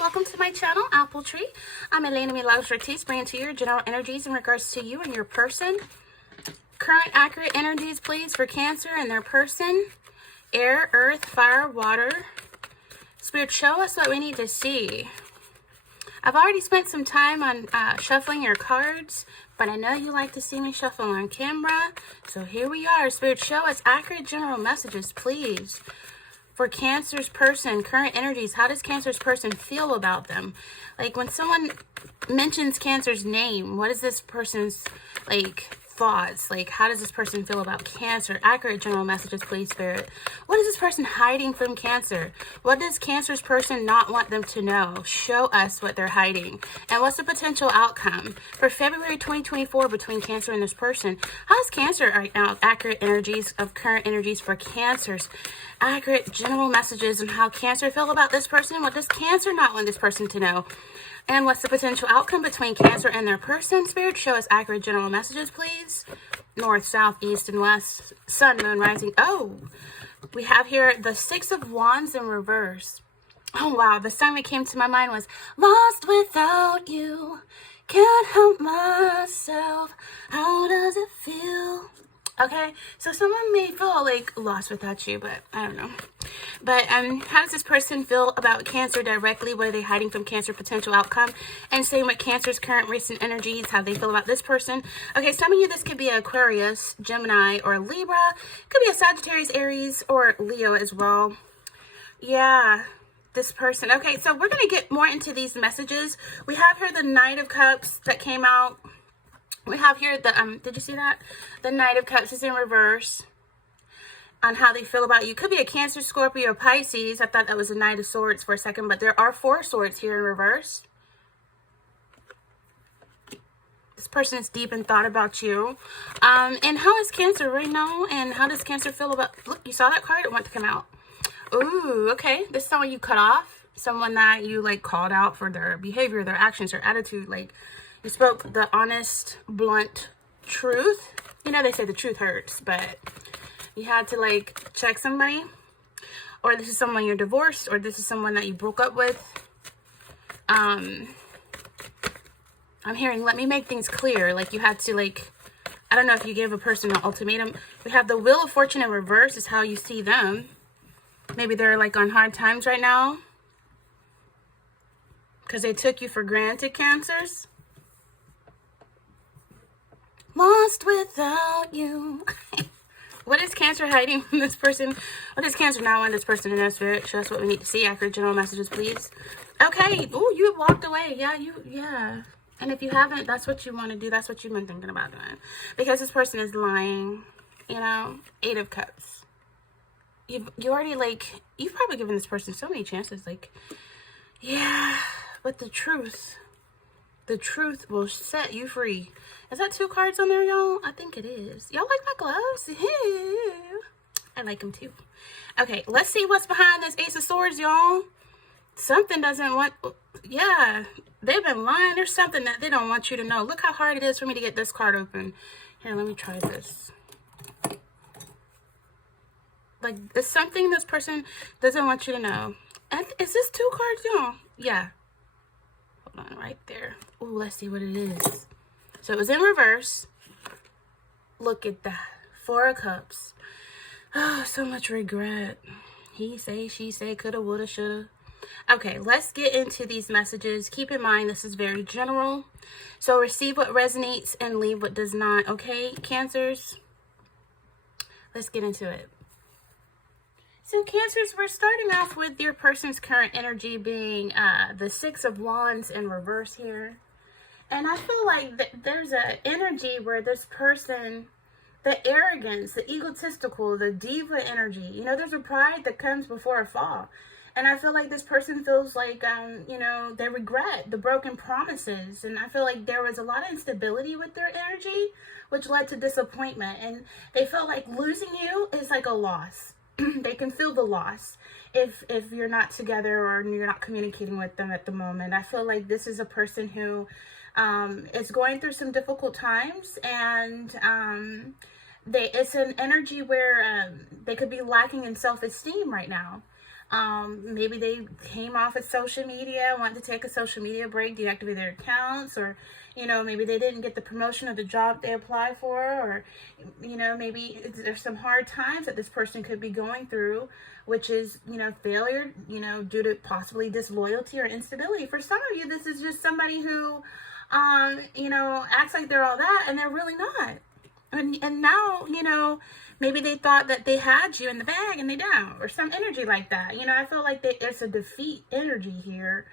welcome to my channel, Apple Tree. I'm Elena Milagros Ortiz, bringing to you your general energies in regards to you and your person. Current accurate energies, please, for Cancer and their person. Air, earth, fire, water. Spirit, show us what we need to see. I've already spent some time on shuffling your cards, but I know you like to see me shuffle on camera. So here we are. Spirit, show us accurate general messages, please. For Cancer's person, current energies, how does Cancer's person feel about them? Like when someone mentions Cancer's name, what is this person's thoughts? Like, how does this person feel about Cancer? Accurate general messages, please, Spirit. What is this person hiding from Cancer? What does Cancer's person not want them to know? Show us what they're hiding. And what's the potential outcome for February 2024 between Cancer and this person? How is Cancer right now? Accurate energies of current energies for Cancer's accurate general messages and how Cancer feel about this person. What does Cancer not want this person to know? And what's the potential outcome between Cancer and their person? Spirit, show us accurate general messages, please. North, south, east, and west. Sun, moon, rising. Oh, we have here the Six of Wands in reverse. Oh, wow. The song that came to my mind was Lost Without You. Can't help myself. How does it feel? Okay, so someone may feel like lost without you, but I don't know. But how does this person feel about Cancer directly? What are they hiding from Cancer? Potential outcome. And same with Cancer's current recent energies, how they feel about this person. Okay, some of you, this could be Aquarius, Gemini, or Libra. Could be a Sagittarius, Aries, or Leo as well. Yeah, this person. Okay, so we're going to get more into these messages. We have here the Knight of Cups that came out. We have here the, did you see that? The Knight of Cups is in reverse on how they feel about you. Could be a Cancer, Scorpio, Pisces. I thought that was a Knight of Swords for a second, but there are 4 swords here in reverse. This person is deep in thought about you. And how is Cancer right now? And how does Cancer feel about, look, you saw that card? It wanted to come out. Ooh, okay. This is someone you cut off. Someone that you called out for their behavior, their actions, their attitude. You spoke the honest, blunt truth. You know, they say the truth hurts, but you had to check somebody. Or this is someone you're divorced, or this is someone that you broke up with. I'm hearing, let me make things clear. You had to I don't know if you gave a person an ultimatum. We have the Wheel of Fortune in reverse is how you see them. Maybe they're on hard times right now. Because they took you for granted, Cancers. Lost without you. What is Cancer hiding from this person? What does Cancer not want this person in their spirit? Show us what we need to see. Accurate general messages, please. Okay. Oh, you walked away. Yeah. And if you haven't, that's what you want to do. That's what you've been thinking about doing. Because this person is lying. You know, 8 of Cups. You already you've probably given this person so many chances. Yeah, but the truth will set you free. Is that 2 cards on there, y'all? I think it is. Y'all like my gloves? I like them too. Okay, let's see what's behind this Ace of Swords, y'all. Something doesn't want... Yeah, they've been lying. There's something that they don't want you to know. Look how hard it is for me to get this card open. Here, let me try this. It's something this person doesn't want you to know. And is this 2 cards, y'all? Yeah. Hold on, right there. Ooh, let's see what it is. So it was in reverse. Look at that. 4 of Cups. Oh, so much regret. He say, she say, coulda, woulda, shoulda. Okay, let's get into these messages. Keep in mind, this is very general. So receive what resonates and leave what does not. Okay, Cancers? Let's get into it. So Cancers, we're starting off with your person's current energy being the 6 of Wands in reverse here. And I feel like there's an energy where this person, the arrogance, the egotistical, the diva energy, you know, there's a pride that comes before a fall. And I feel like this person feels you know, they regret the broken promises. And I feel like there was a lot of instability with their energy, which led to disappointment. And they felt like losing you is like a loss. They can feel the loss if you're not together or you're not communicating with them at the moment. I feel like this is a person who is going through some difficult times, and it's an energy where they could be lacking in self-esteem right now. Maybe they came off of social media, want to take a social media break, deactivate their accounts, or, maybe they didn't get the promotion of the job they applied for, or, maybe there's some hard times that this person could be going through, which is, failure, due to possibly disloyalty or instability. For some of you, this is just somebody who, acts like they're all that, and they're really not. And now, maybe they thought that they had you in the bag and they don't, or some energy like that. I feel like it's a defeat energy here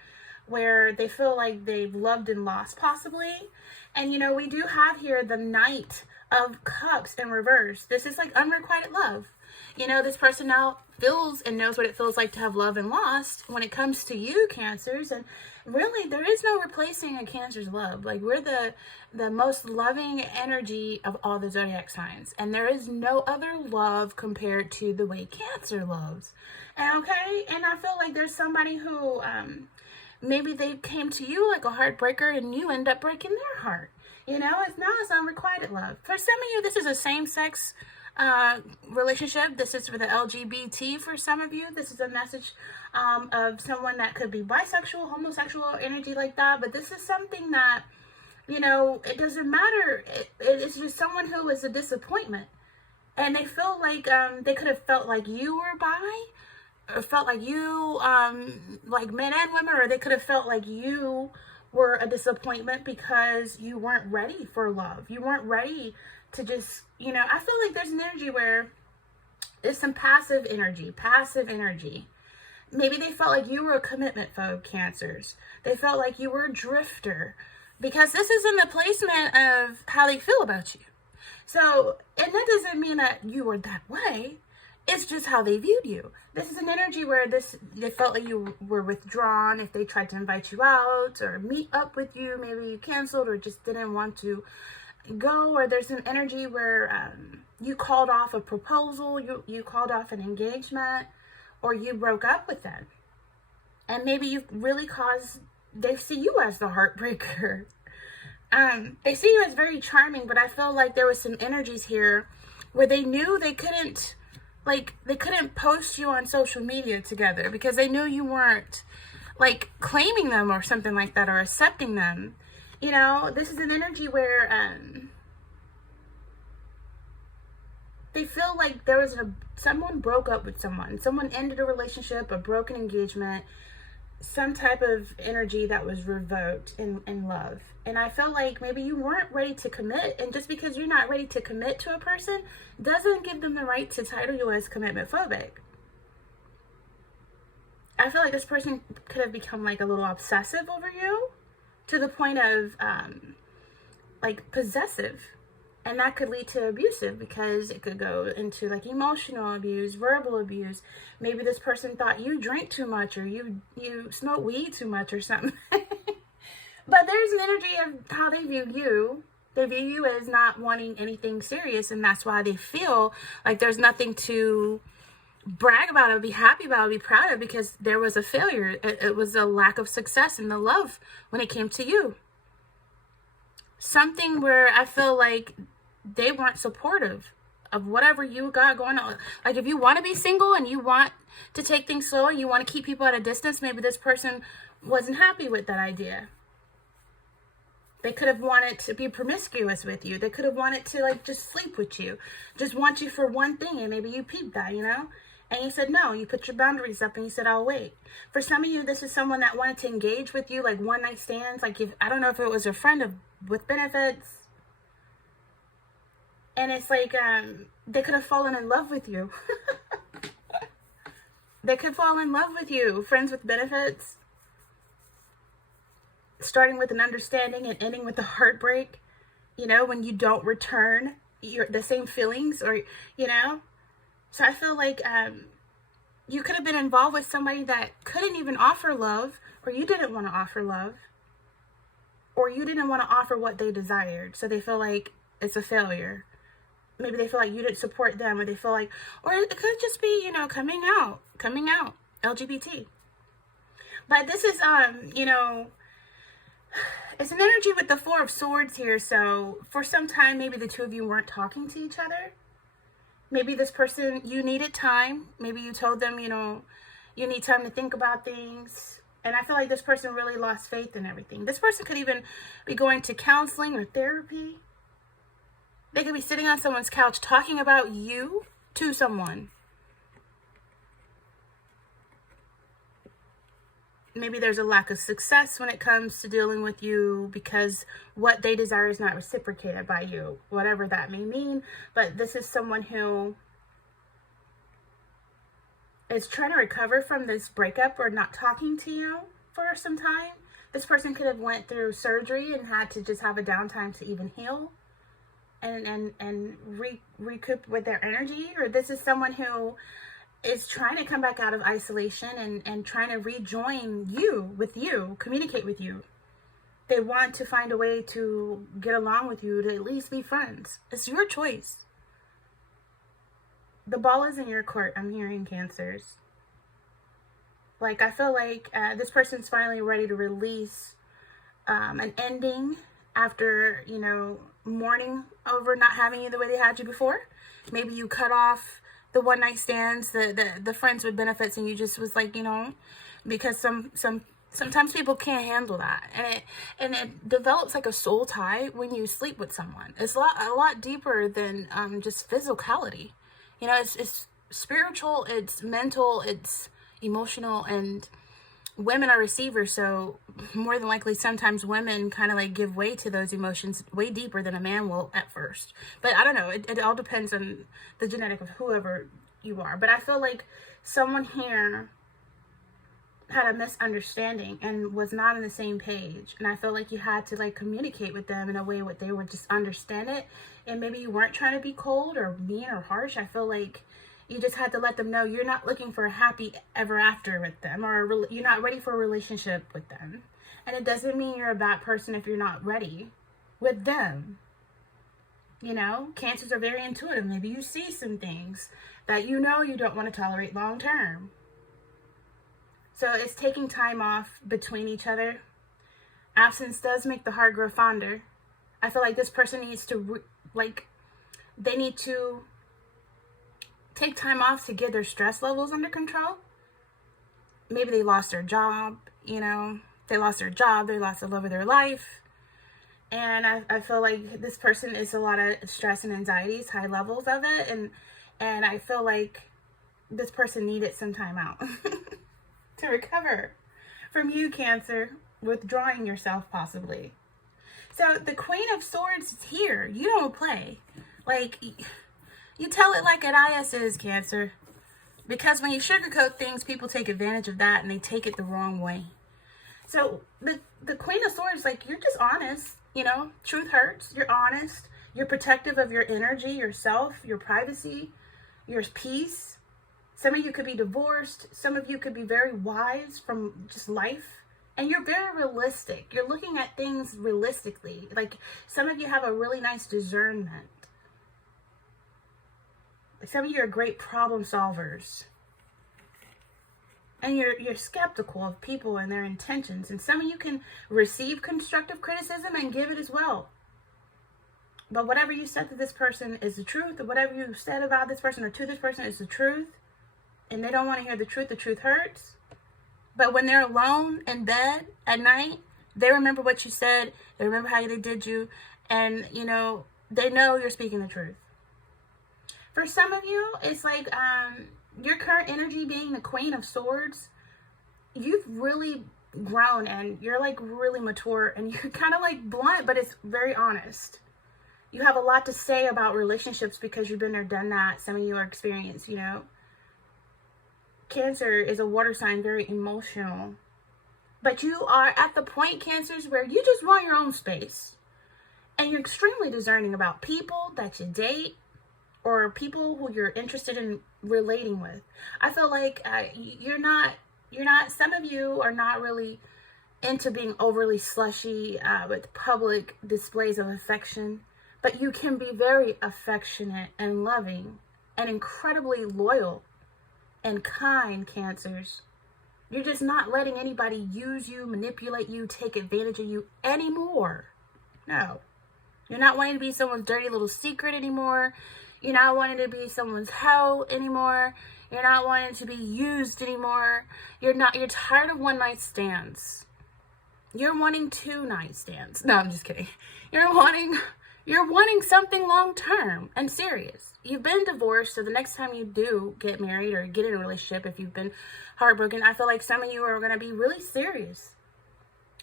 where they feel like they've loved and lost possibly. And, we do have here the Knight of Cups in reverse. This is like unrequited love. This person now feels and knows what it feels like to have love and lost when it comes to you, Cancers. And really, there is no replacing a Cancer's love. Like, we're the most loving energy of all the zodiac signs. And there is no other love compared to the way Cancer loves. And I feel like there's somebody who, maybe they came to you like a heartbreaker and you end up breaking their heart. It's unrequited love. For some of you, this is a same-sex relationship. This is for the LGBT. For some of you, this is a message of someone that could be bisexual, homosexual, energy like that. But this is something that, it doesn't matter. It's just someone who is a disappointment, and they feel like they could have felt like you were bi, or felt like you like men and women, or they could have felt like you were a disappointment because you weren't ready for love. You weren't ready to just, I feel like there's an energy where there's some passive energy. Maybe they felt like you were a commitment phobe, Cancers. They felt like you were a drifter, because this is in the placement of how they feel about you. So, and that doesn't mean that you were that way. It's just how they viewed you. This is an energy where they felt like you were withdrawn. If they tried to invite you out or meet up with you, maybe you canceled or just didn't want to go. Or there's an energy where you called off a proposal, you called off an engagement, or you broke up with them. And maybe you really they see you as the heartbreaker. They see you as very charming, but I feel like there was some energies here where they knew they couldn't post you on social media together because they knew you weren't like claiming them or something like that, or accepting them. This is an energy where they feel like there was someone broke up with someone ended a relationship, a broken engagement, some type of energy that was revoked in love. And I feel like maybe you weren't ready to commit, and just because you're not ready to commit to a person doesn't give them the right to title you as commitment phobic. I feel like this person could have become like a little obsessive over you to the point of like possessive, and that could lead to abusive, because it could go into like emotional abuse, verbal abuse. Maybe this person thought you drink too much, or you smoke weed too much or something. But there's an energy of how they view you. They view you as not wanting anything serious, and that's why they feel like there's nothing to brag about or be happy about or be proud of, because there was a failure. It was a lack of success in the love when it came to you. Something where I feel like they weren't supportive of whatever you got going on. Like, if you want to be single and you want to take things slow and you want to keep people at a distance, maybe this person wasn't happy with that idea. They could have wanted to be promiscuous with you. They could have wanted to like just sleep with you, just want you for one thing, and maybe you peeped that, and you said no. You put your boundaries up and you said, I'll wait. For some of you, this is someone that wanted to engage with you, like one night stands. Like, I don't know if it was a friend with benefits, and it's like they could have fallen in love with you. They could fall in love with you, friends with benefits, starting with an understanding and ending with a heartbreak, when you don't return the same feelings, or, So I feel like you could have been involved with somebody that couldn't even offer love, or you didn't want to offer love, or you didn't want to offer what they desired. So they feel like it's a failure. Maybe they feel like you didn't support them, or they feel like, or it could just be, coming out, LGBT. But this is, it's an energy with the Four of Swords here. So for some time, maybe the two of you weren't talking to each other. Maybe this person, you needed time. Maybe you told them, You need time to think about things. And I feel like this person really lost faith in everything. This person could even be going to counseling or therapy. They could be sitting on someone's couch talking about you to someone. Maybe there's a lack of success when it comes to dealing with you because what they desire is not reciprocated by you, whatever that may mean. But this is someone who is trying to recover from this breakup or not talking to you for some time. This person could have went through surgery and had to just have a downtime to even heal and recoup with their energy. Or this is someone who is trying to come back out of isolation and trying to rejoin you, with you, communicate with you. They want to find a way to get along with you, to at least be friends. It's your choice. The ball is in your court, I'm hearing, Cancers. Like, I feel like this person's finally ready to release an ending after, you know, mourning over not having you the way they had you before. Maybe you cut off the one night stands, the friends with benefits, and you just was like, you know, because sometimes people can't handle that, and it develops like a soul tie when you sleep with someone. It's a lot deeper than just physicality. You know, it's spiritual, it's mental, it's emotional, and women are receivers, so more than likely sometimes women kind of like give way to those emotions way deeper than a man will at first. But I don't know, it all depends on the genetic of whoever you are. But I feel like someone here had a misunderstanding and was not on the same page, and I feel like you had to like communicate with them in a way where they would just understand it, and maybe you weren't trying to be cold or mean or harsh. I feel like you just had to let them know you're not looking for a happy ever after with them, or you're not ready for a relationship with them. And it doesn't mean you're a bad person if you're not ready with them. You know, Cancers are very intuitive. Maybe you see some things that you know you don't want to tolerate long term. So it's taking time off between each other. Absence does make the heart grow fonder. I feel like this person needs to, they need to take time off to get their stress levels under control. Maybe they lost their job, you know, they lost the love of their life. And I feel like this person is a lot of stress and anxieties, high levels of it. And I feel like this person needed some time out to recover from you, Cancer, withdrawing yourself possibly. So the Queen of Swords is here. You don't play. Like, you tell it like it is, Cancer. Because when you sugarcoat things, people take advantage of that and they take it the wrong way. So the Queen of Swords, like, you're just honest, you know, truth hurts. You're honest. You're protective of your energy, yourself, your privacy, your peace. Some of you could be divorced. Some of you could be very wise from just life. And you're very realistic. You're looking at things realistically. Like, some of you have a really nice discernment. Some of you are great problem solvers. And you're skeptical of people and their intentions. And some of you can receive constructive criticism and give it as well. But whatever you said to this person is the truth. Or whatever you said about this person or to this person is the truth. And they don't want to hear the truth hurts. But when they're alone in bed at night, they remember what you said. They remember how they did you. And, you know, they know you're speaking the truth. For some of you, it's like your current energy being the Queen of Swords, you've really grown and you're like really mature and you're kind of like blunt, but it's very honest. You have a lot to say about relationships because you've been there, done that. Some of you are experienced, you know. Cancer is a water sign, very emotional. But you are at the point, Cancers, where you just want your own space. And you're extremely discerning about people that you date or people who you're interested in relating with. I feel like some of you are not really into being overly slushy with public displays of affection. But you can be very affectionate and loving and incredibly loyal and kind, Cancers. You're just not letting anybody use you, manipulate you, take advantage of you anymore. No. You're not wanting to be someone's dirty little secret anymore. You're not wanting to be someone's hoe anymore. You're not wanting to be used anymore. You're tired of one night stands. You're wanting 2 night stands. No, I'm just kidding. You're wanting something long term and serious. You've been divorced, so the next time you do get married or get in a relationship, if you've been heartbroken, I feel like some of you are going to be really serious.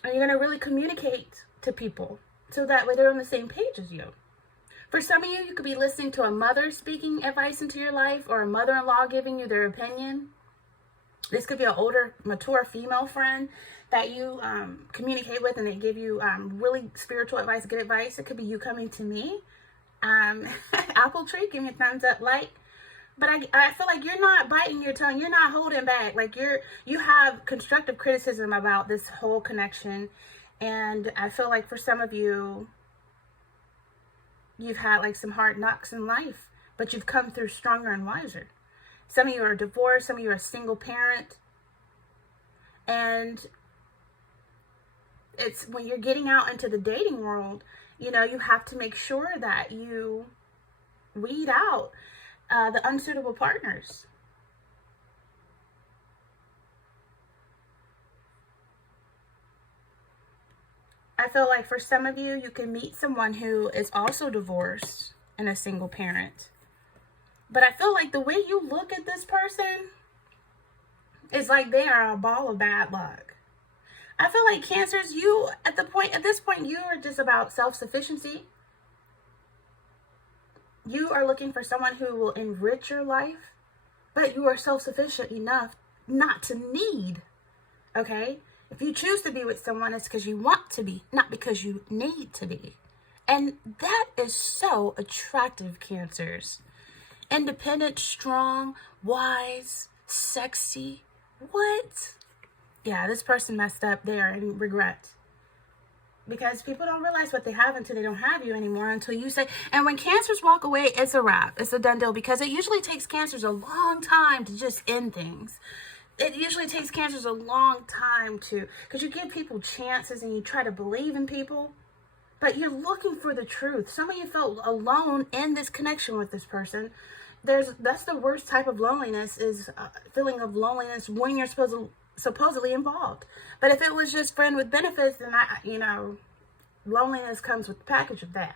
And you're going to really communicate to people so that way they're on the same page as you. For some of you, you could be listening to a mother speaking advice into your life, or a mother-in-law giving you their opinion. This could be an older, mature female friend that you communicate with, and they give you really spiritual advice, good advice. It could be you coming to me. Apple Tree, give me a thumbs up, like. But I feel like you're not biting your tongue. You're not holding back. Like you have constructive criticism about this whole connection. And I feel like for some of you, you've had like some hard knocks in life, but you've come through stronger and wiser. Some of you are divorced. Some of you are a single parent. And it's when you're getting out into the dating world, you know, you have to make sure that you weed out the unsuitable partners. I feel like for some of you, you can meet someone who is also divorced and a single parent. But I feel like the way you look at this person is like they are a ball of bad luck. I feel like Cancers, you at this point, you are just about self-sufficiency. You are looking for someone who will enrich your life, but you are self-sufficient enough not to need, okay? If you choose to be with someone, it's because you want to be, not because you need to be. And that is so attractive, Cancers. Independent, strong, wise, sexy. What? Yeah, this person messed up there and regret. Because people don't realize what they have until they don't have you anymore, until you say, and when Cancers walk away, it's a wrap. It's a done deal, because it usually takes Cancers a long time to just end things. It usually takes Cancers a long time because you give people chances and you try to believe in people, but you're looking for the truth. Some of you felt alone in this connection with this person. That's the worst type of loneliness, is a feeling of loneliness when you're supposedly involved. But if it was just friend with benefits, then loneliness comes with the package of that.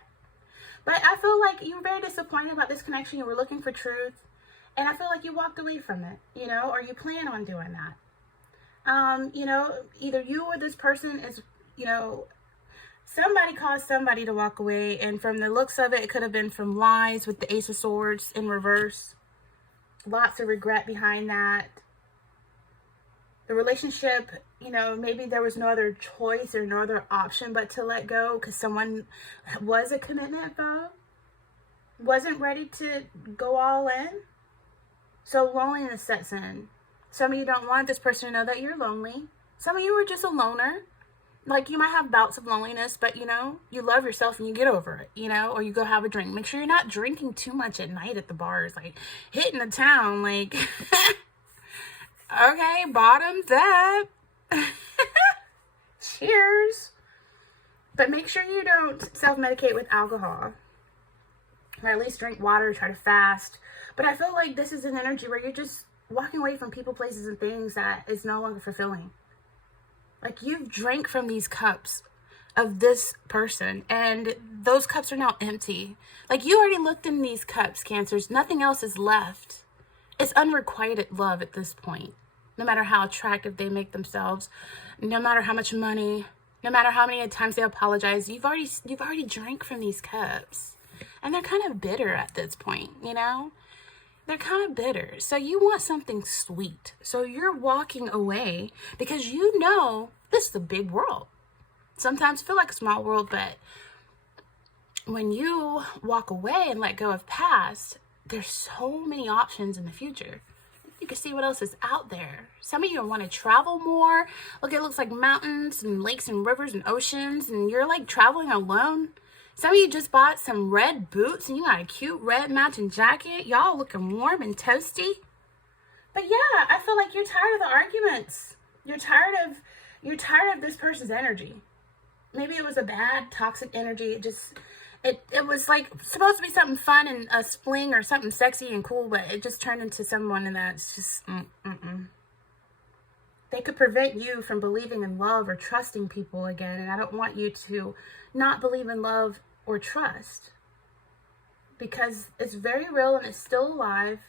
But I feel like you were very disappointed about this connection. You were looking for truth, and I feel like you walked away from it, or you plan on doing that. Either you or this person is, somebody caused somebody to walk away, and from the looks of it, it could have been from lies with the Ace of Swords in reverse. Lots of regret behind that. The relationship, maybe there was no other choice or no other option but to let go, because someone was a commitment though, wasn't ready to go all in. So loneliness sets in. Some of you don't want this person to know that you're lonely. Some of you are just a loner. Like, you might have bouts of loneliness, but you love yourself and you get over it, or you go have a drink. Make sure you're not drinking too much at night at the bars, like hitting the town, like... Okay, bottoms up. Cheers. But make sure you don't self-medicate with alcohol. Or at least drink water, try to fast. But I feel like this is an energy where you're just walking away from people, places, and things that is no longer fulfilling. Like, you've drank from these cups of this person, and those cups are now empty. Like, you already looked in these cups, Cancers. Nothing else is left. It's unrequited love at this point. No matter how attractive they make themselves, no matter how much money, no matter how many times they apologize, you've already drank from these cups. And they're kind of bitter at this point, They're kind of bitter. So you want something sweet. So you're walking away because this is a big world. Sometimes feel like a small world, but when you walk away and let go of past, there's so many options in the future. You can see what else is out there. Some of you want to travel more. Look, it looks like mountains and lakes and rivers and oceans, and you're like traveling alone. Some of you just bought some red boots and you got a cute red matching jacket. Y'all looking warm and toasty. But yeah, I feel like you're tired of the arguments. You're tired of this person's energy. Maybe it was a bad, toxic energy. It was like supposed to be something fun and a fling or something sexy and cool, but it just turned into someone that's just They could prevent you from believing in love or trusting people again, and I don't want you to not believe in love or trust, because it's very real and it's still alive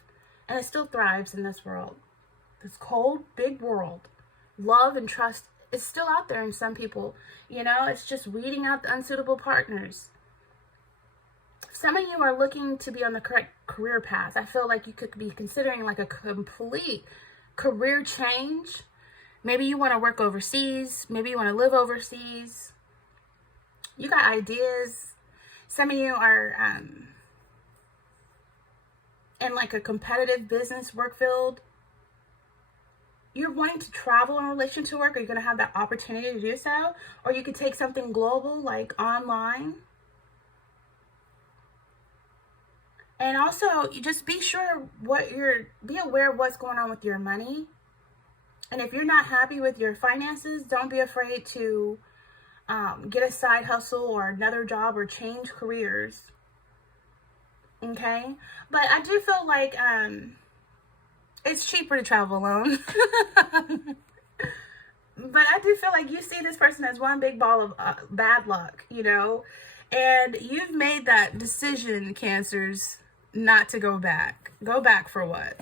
and it still thrives in this world. This cold, big world. Love and trust is still out there in some people. You know, it's just weeding out the unsuitable partners. Some of you are looking to be on the correct career path. I feel like you could be considering like a complete career change. Maybe you want to work overseas. Maybe you want to live overseas. You got ideas. Some of you are in like a competitive business work field. You're wanting to travel in relation to work. Are you going to have that opportunity to do so? Or you could take something global like online. And also, you just be sure be aware of what's going on with your money. And if you're not happy with your finances, don't be afraid to get a side hustle or another job or change careers. Okay? But I do feel like it's cheaper to travel alone. But I do feel like you see this person as one big ball of bad luck, you know? And you've made that decision, Cancers, not to go back. Go back for what?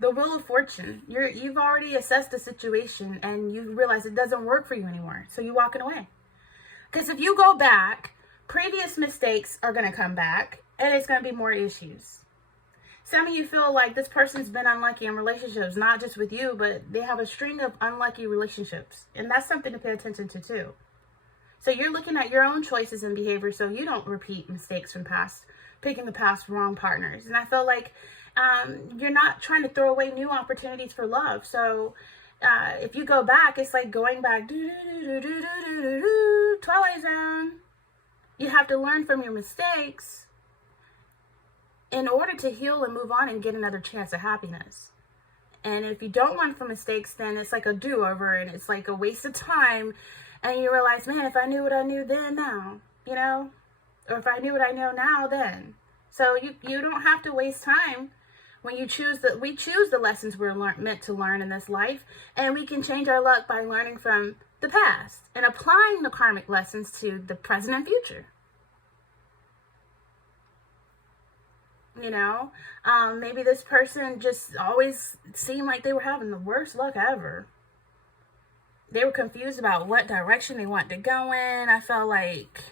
The Wheel of Fortune. You've already assessed the situation and you realize it doesn't work for you anymore. So you're walking away. Because if you go back, previous mistakes are going to come back and it's going to be more issues. Some of you feel like this person's been unlucky in relationships, not just with you, but they have a string of unlucky relationships. And that's something to pay attention to too. So you're looking at your own choices and behavior so you don't repeat mistakes from past, picking the past wrong partners. And I feel like you're not trying to throw away new opportunities for love. So if you go back, it's like going back, Twilight Zone. You have to learn from your mistakes in order to heal and move on and get another chance at happiness. And if you don't learn from mistakes, then it's like a do-over and it's like a waste of time. And you realize, man, if I knew what I knew then, now, you know, or if I knew what I know now, then. So you don't have to waste time when you choose we choose the lessons we're meant to learn in this life. And we can change our luck by learning from the past and applying the karmic lessons to the present and future. You know, maybe this person just always seemed like they were having the worst luck ever. They were confused about what direction they want to go in. I felt like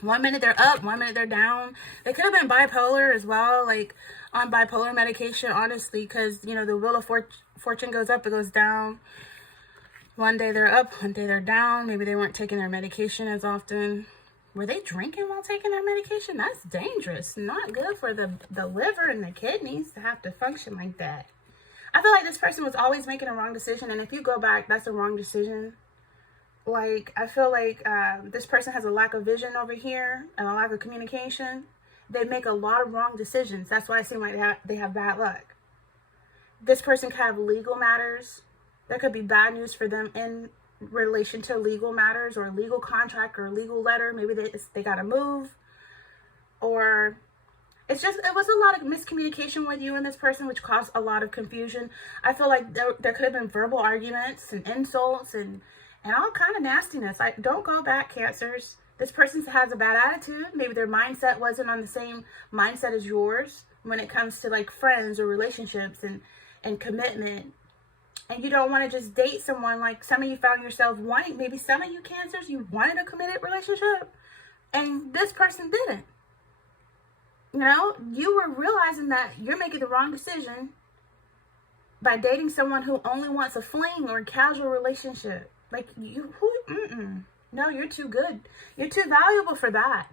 1 minute they're up, 1 minute they're down. They could have been bipolar as well, like on bipolar medication, honestly, because, you know, the Wheel of Fortune goes up, it goes down. One day they're up, one day they're down. Maybe they weren't taking their medication as often. Were they drinking while taking their medication? That's dangerous. Not good for the liver and the kidneys to have to function like that. I feel like this person was always making a wrong decision. And if you go back, that's a wrong decision. Like, I feel like this person has a lack of vision over here and a lack of communication. They make a lot of wrong decisions. That's why it seems like they have bad luck. This person could have legal matters. There could be bad news for them in relation to legal matters or legal contract or legal letter. Maybe they got to move, or it was a lot of miscommunication with you and this person, which caused a lot of confusion. I feel like there could have been verbal arguments and insults and all kind of nastiness. Don't go back, Cancers. This person has a bad attitude. Maybe their mindset wasn't on the same mindset as yours when it comes to like friends or relationships and commitment. And you don't want to just date someone like some of you found yourself wanting. Maybe some of you Cancers, you wanted a committed relationship and this person didn't. You know, you were realizing that you're making the wrong decision by dating someone who only wants a fling or a casual relationship. Like no, you're too good. You're too valuable for that.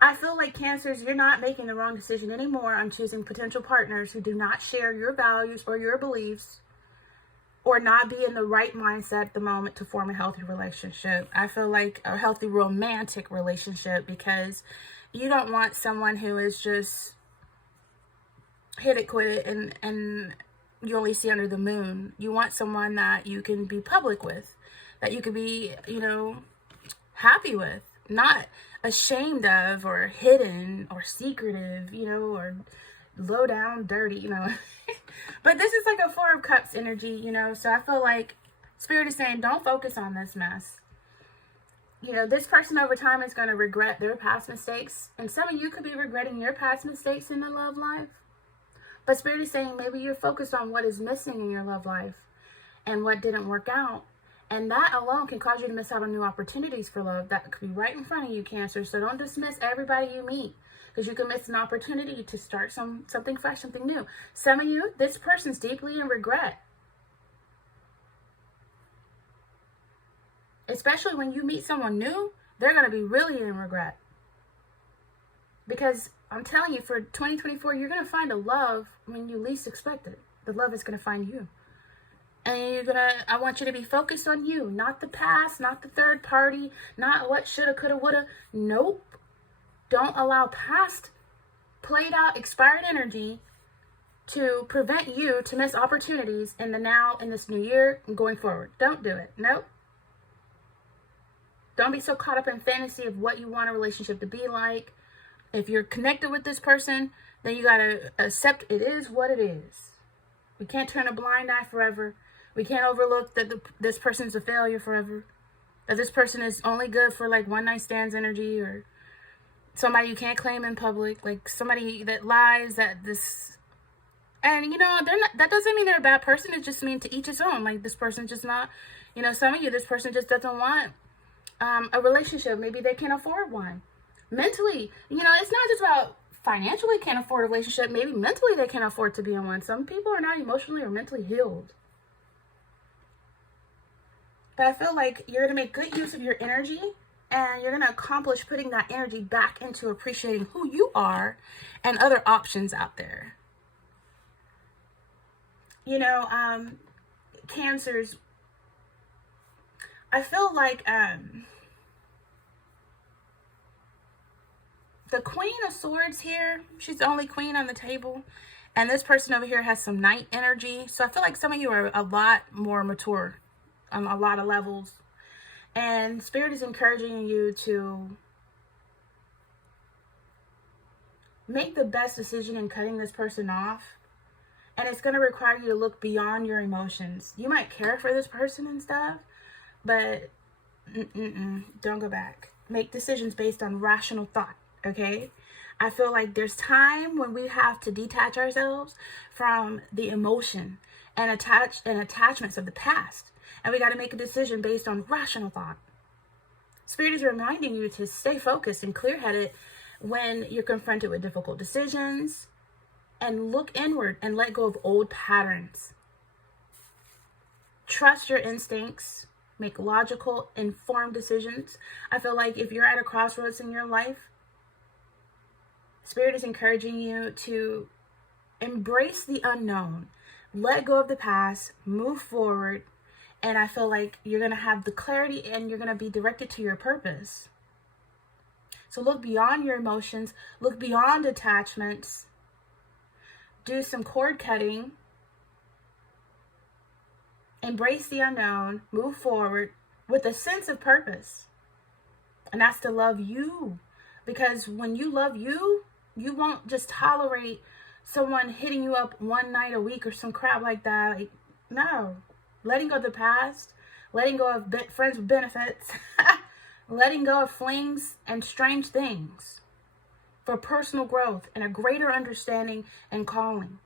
I feel like Cancers, you're not making the wrong decision anymore on choosing potential partners who do not share your values or your beliefs, or not be in the right mindset at the moment to form a healthy relationship. I feel like a healthy romantic relationship, because you don't want someone who is just hit it, quit it, and you only see under the moon. You want someone that you can be public with, that you can be, you know, happy with. not ashamed of or hidden or secretive, you know, or low down, dirty, you know. But this is like a Four of Cups energy, you know, so I feel like Spirit is saying don't focus on this mess. You know, this person over time is going to regret their past mistakes, and some of you could be regretting your past mistakes in the love life. But Spirit is saying maybe you're focused on what is missing in your love life and what didn't work out. And that alone can cause you to miss out on new opportunities for love that could be right in front of you, Cancer. So don't dismiss everybody you meet, because you can miss an opportunity to start something fresh, something new. Some of you, this person's deeply in regret. Especially when you meet someone new, they're going to be really in regret. Because I'm telling you, for 2024, you're going to find a love when you least expect it. The love is going to find you. And I want you to be focused on you, not the past, not the third party, not what shoulda, coulda, woulda. Nope. Don't allow past, played out, expired energy to prevent you to miss opportunities in the now, in this new year, and going forward. Don't do it. Nope. Don't be so caught up in fantasy of what you want a relationship to be like. If you're connected with this person, then you got to accept it is what it is. We can't turn a blind eye forever. We can't overlook that this person's a failure forever. That this person is only good for like one night stands energy, or somebody you can't claim in public, like somebody that lies, and you know, that doesn't mean they're a bad person. It just means to each his own. Like, this person's just not, you know, some of you, this person just doesn't want a relationship. Maybe they can't afford one. Mentally, you know, it's not just about financially can't afford a relationship. Maybe mentally they can't afford to be in one. Some people are not emotionally or mentally healed. But I feel like you're going to make good use of your energy, and you're going to accomplish putting that energy back into appreciating who you are and other options out there. You know, Cancers, I feel like the Queen of Swords here, she's the only queen on the table. And this person over here has some Knight energy. So I feel like some of you are a lot more mature on a lot of levels. And Spirit is encouraging you to make the best decision in cutting this person off. And it's going to require you to look beyond your emotions. You might care for this person and stuff, but don't go back. Make decisions based on rational thought, okay? I feel like there's time when we have to detach ourselves from the emotion and attachments of the past. And we got to make a decision based on rational thought. Spirit is reminding you to stay focused and clear-headed when you're confronted with difficult decisions, and look inward and let go of old patterns. Trust your instincts. Make logical, informed decisions. I feel like if you're at a crossroads in your life, Spirit is encouraging you to embrace the unknown. Let go of the past. Move forward. And I feel like you're going to have the clarity, and you're going to be directed to your purpose. So look beyond your emotions. Look beyond attachments. Do some cord cutting. Embrace the unknown. Move forward with a sense of purpose. And that's to love you. Because when you love you, you won't just tolerate someone hitting you up one night a week or some crap like that. Like, no. Letting go of the past. Letting go of friends with benefits. Letting go of flings and strange things. For personal growth and a greater understanding and calling.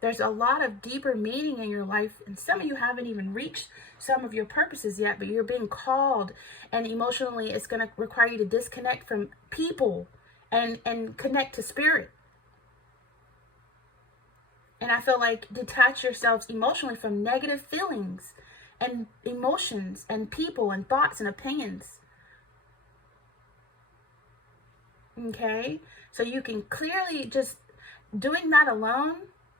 There's a lot of deeper meaning in your life, and some of you haven't even reached some of your purposes yet, but you're being called, and emotionally it's going to require you to disconnect from people and connect to spirit. And I feel like detach yourselves emotionally from negative feelings and emotions and people and thoughts and opinions. Okay? So you can clearly just doing that alone,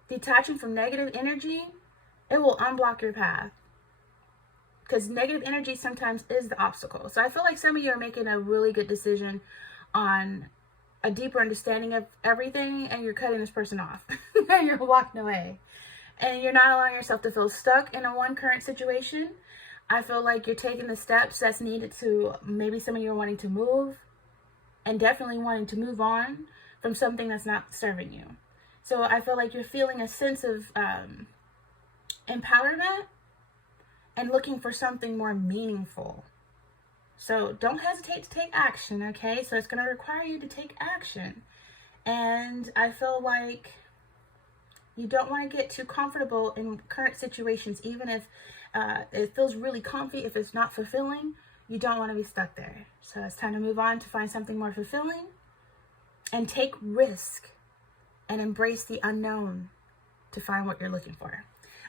detaching from negative energy, it will unblock your path. Because negative energy sometimes is the obstacle. So I feel like some of you are making a really good decision on a deeper understanding of everything, and you're cutting this person off. And you're walking away. And you're not allowing yourself to feel stuck in a one current situation. I feel like you're taking the steps that's needed to, maybe some of you are wanting to move and definitely wanting to move on from something that's not serving you. So I feel like you're feeling a sense of empowerment and looking for something more meaningful. So don't hesitate to take action, okay? So it's going to require you to take action. And I feel like you don't want to get too comfortable in current situations, even if it feels really comfy. If it's not fulfilling, you don't want to be stuck there. So it's time to move on to find something more fulfilling and take risk and embrace the unknown to find what you're looking for.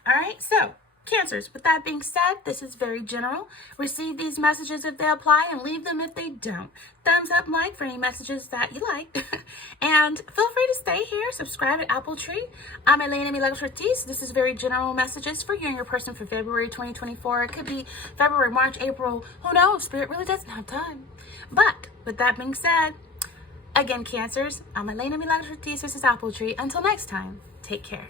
All right, so Cancers, with that being said, this is very general. Receive these messages if they apply and leave them if they don't. Thumbs up, like for any messages that you like. And feel free to stay here. Subscribe at Apple Tree. I'm Elena Milagros Ortiz. This is very general messages for you and your person for February 2024. It could be February, March, April. Who knows? Spirit really doesn't have time. But with that being said, again, Cancers, I'm Elena Milagros Ortiz. This is Apple Tree. Until next time, take care.